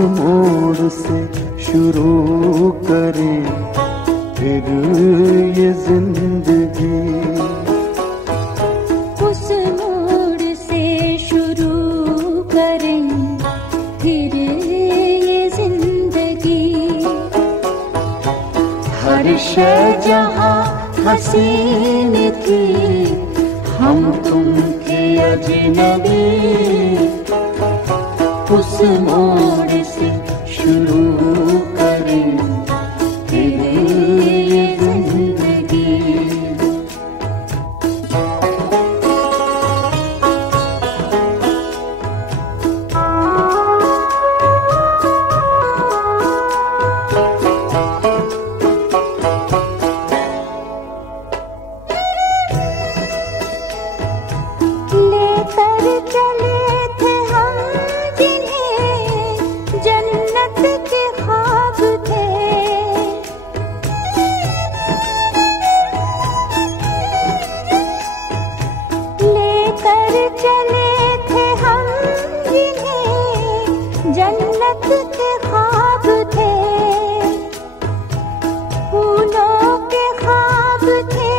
मोड़ से शुरू करें फिर ये जिंदगी। उस मोड़ से शुरू करें फिर ये जिंदगी। हर शय जहाँ हसीन थी हम तुम के अजनबी। उस मोड़ से शुरू करें फिर ये जिंदगी। जन्नत के ख्वाब थे, फूलों के ख्वाब थे,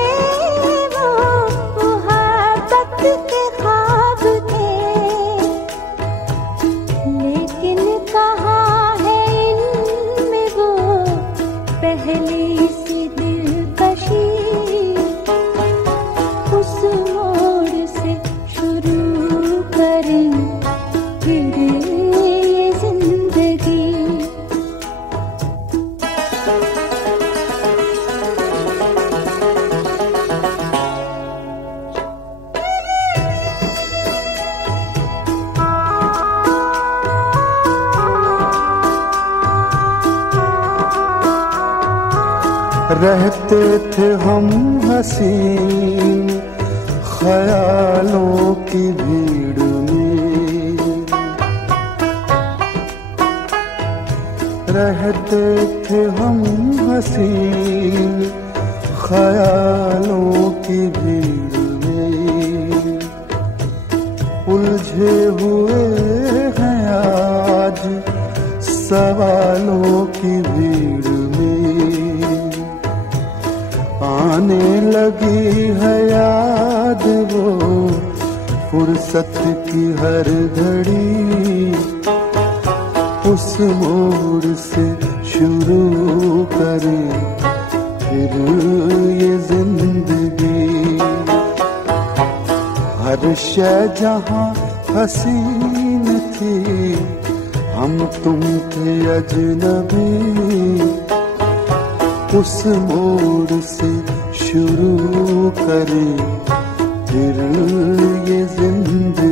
वो मुहब्बत के ख्वाब थे। लेकिन कहाँ है इनमें वो पहली सी दिलकशी। उस मोड़ से शुरू करें फिर रहते थे हम हसीन ख्यालों की भीड़ में। रहते थे हम हसीन ख्यालों की भीड़ में। उलझे हुए हैं आज सवालों की भीड़ में। आने लगी है याद वो फुर्सत की हर घड़ी। उस मोड़ से शुरू करें फिर ये जिंदगी। हर शय जहाँ हसीन थी हम तुम थे अजनबी। उस मोड़ से शुरू करें फिर ये जिंदगी।